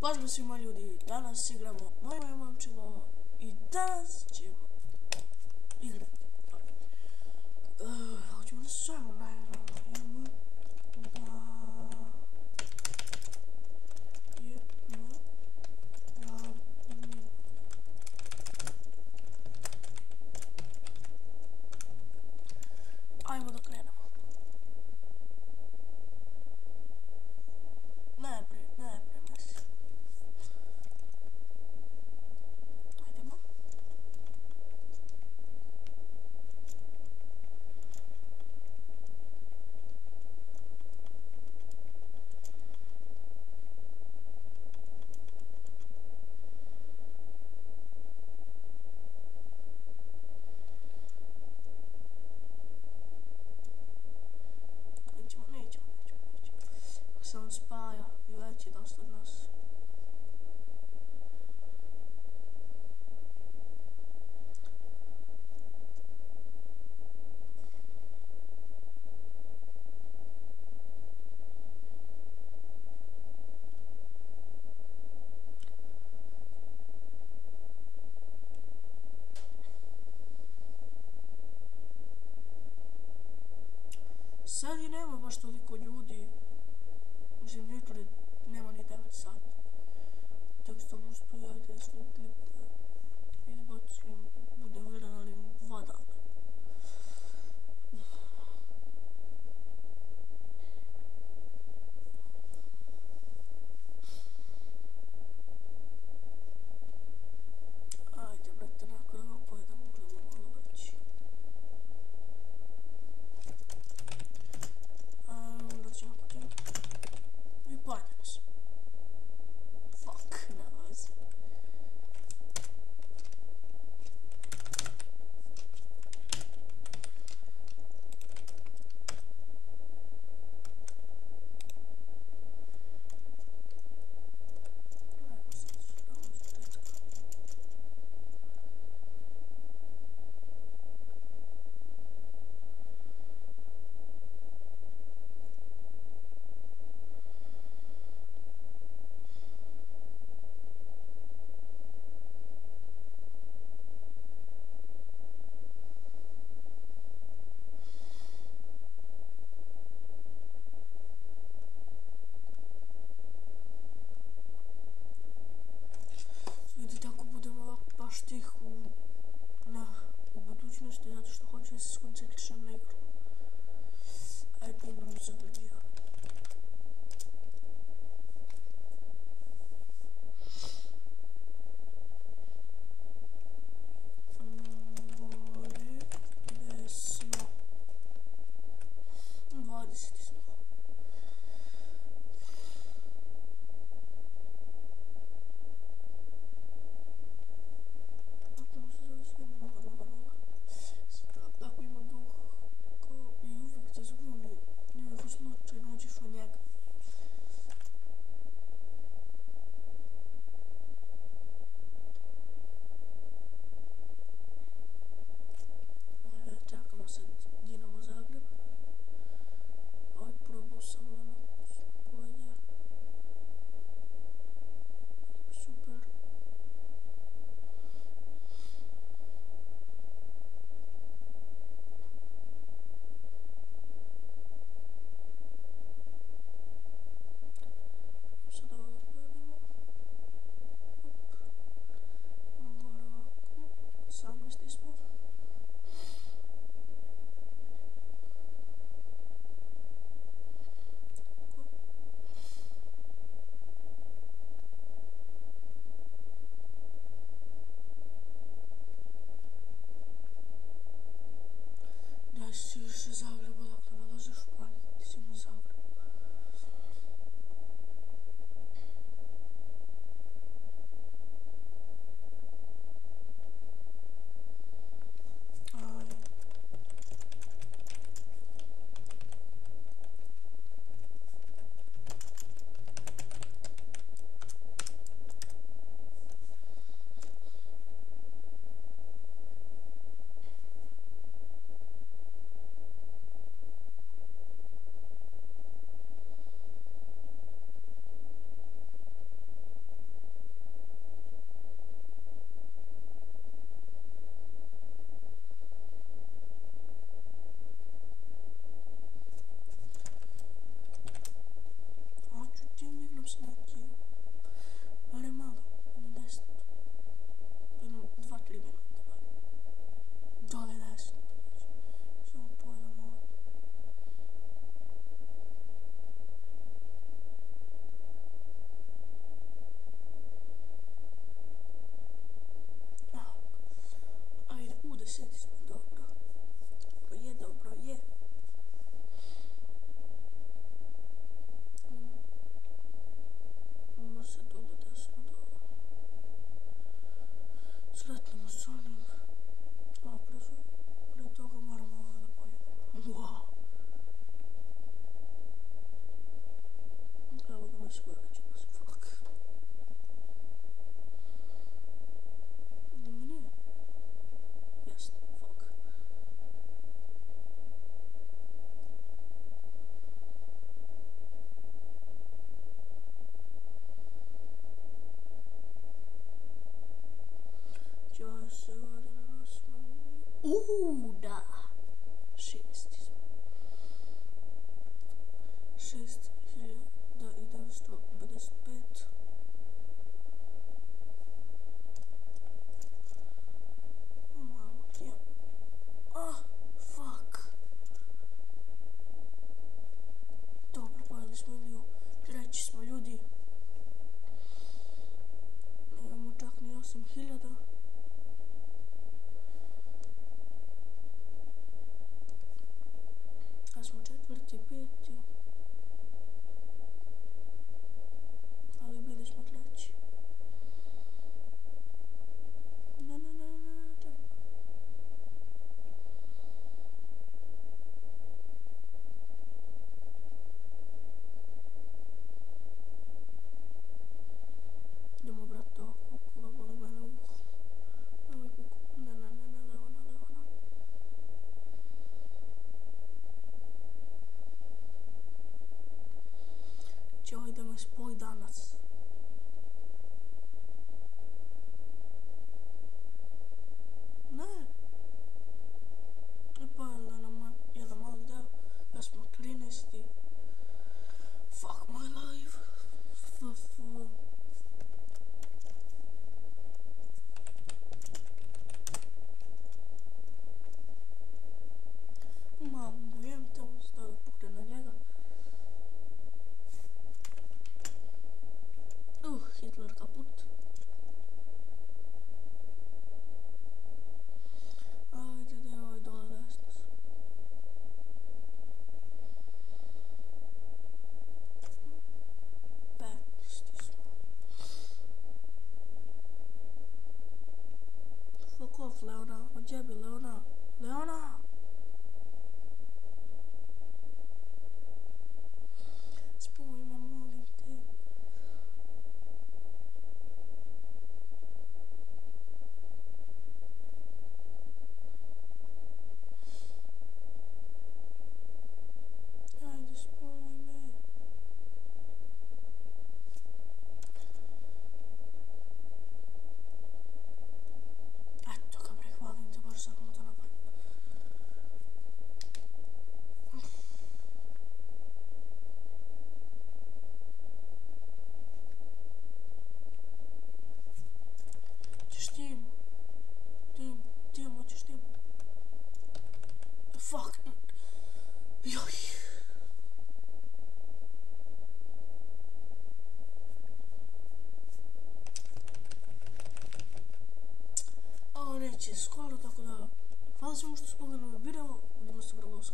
Pozdrav svima ljudi, danas igramo moje momčilo i danas ćemo igrati. Hoćemo da se zovemo ajmo da krenemo. Ne bre, Messi. Ajdemo. Nećemo. Sam spaja i već je dosta od nas. Sad i nema baš toliko ljudi. Mislim, jutro nema ni 9 sati. Tako što možda tu ja gdje svoj klip da izbacim, budem vjeran, ali vada. Ajde, brate, nakon da vam pojedem, budemo malo veći. Onda ćemo pođeniti. I pojede nas. kaput. Ajde, da ovaj dole desno. 15 smo. Fuck off, Leona. Odjebi, Leona. Leona! Spoj me, molim te. Ajde, spoj me. Eto ga bre, hvalim te, baš sam mu to napravio. Ćeš tim? Tim, hoćeš tim? Fuck. Joj. Ovo neće skoro, tako da hvala svima što su pogledali video, vidimo se vrlo uskoro.